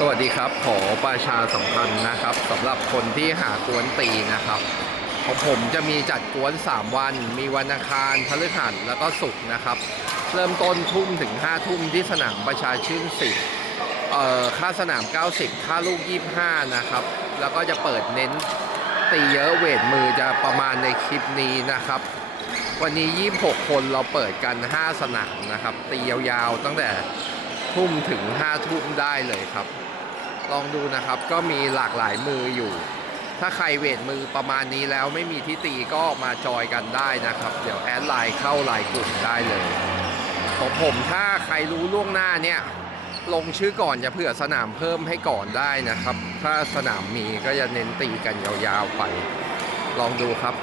สวัสดีครับขอประชาสัมพันธ์นะครับสำหรับคนที่หากวนตีนะครับของผมจะมีจัดกวน3วันมีวันอังคารพฤหัสแล้วก็ศุกร์นะครับเริ่มต้นทุ่มถึง5ทุ่มที่สนามประชาชื่น10ค่าสนาม90ค่าลูก25นะครับแล้วก็จะเปิดเน้นตีเยอะเวทมือจะประมาณในคลิปนี้นะครับวันนี้26คนเราเปิดกัน5สนามนะครับตียาวๆตั้งแต่ทุ่มถึง5ทุ่มได้เลยครับลองดูนะครับก็มีหลากหลายมืออยู่ถ้าใครเวทมือประมาณนี้แล้วไม่มีที่ตีก็มาจอยกันได้นะครับเดี๋ยวแอดไลน์เข้าไลน์กลุ่มได้เลยของผมถ้าใครรู้ล่วงหน้าเนี่ยลงชื่อก่อนจะเผื่อสนามเพิ่มให้ก่อนได้นะครับถ้าสนามมีก็จะเน้นตีกันยาวๆไปลองดูครับ